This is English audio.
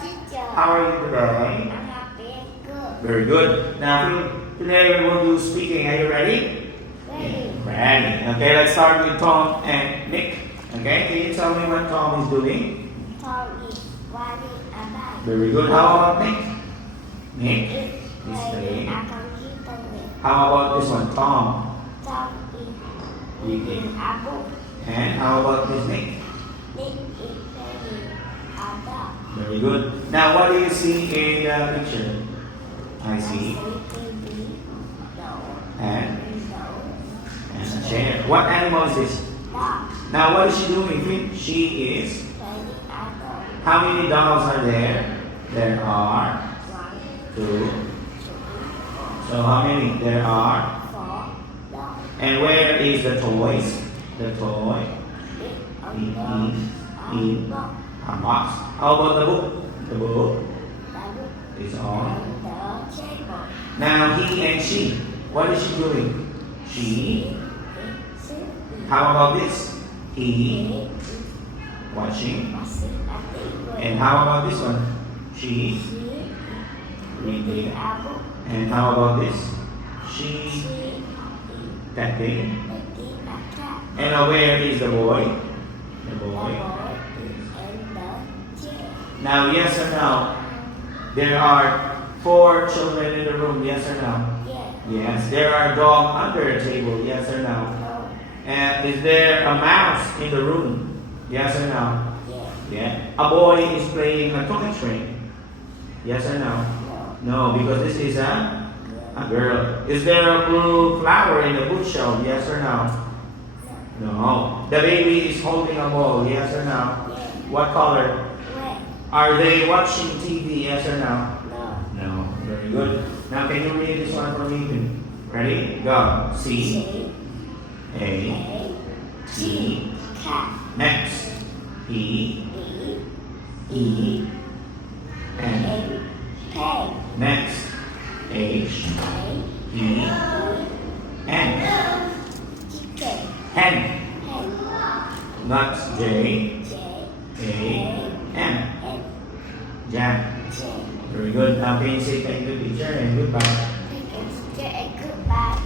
teacher. How are you today? I'm happy and good. Very good. Now, today we will do speaking. Are you ready? Ready. Ready. Okay, let's start with Tom and Nick. Okay, can you tell me what Tom is doing? Tom is riding a bike. Very good. How about Nick? Nick Is is playing playing. a computer with. How about this one? Tom. Tom is reading a book. And how about this Nick? Nick is playing a dog. Very good. Now, what do you see in the picture? I see. TV, no, And no, a chair. What animal is this? dog. Now, what is she doing, Flynn? She is. Playing a dog. How many dolls are there? There are One, 2. two, So, how many? There are. 4 dogs. And where is the toys? The toy In in a box. How about the book? The book is on. the table. Now, he and she. What is she doing? She. How about this? He watching. And how about this one? She reading. And how about this? She tapping. And where is the boy? The boy. Now, yes or no? There are 4 children in the room. Yes or no? Yes. There are dogs under the table. Yes or no? And is there a mouse in the room? Yes or no? Yeah. A boy is playing a toy train. Yes or no? No, because this is a girl. Is there a blue flower in the bookshelf? Yes or no? No. The baby is holding a ball. Yes or no? What color? Are they watching TV? Yes or no? No. Very good. Now, can you read this one for me? Ready? Go. C A T. Next. E N. Next. H E N. Hen. Not J A M. Jam. Very good. Now, can you say thank you, teacher, and goodbye? Goodbye.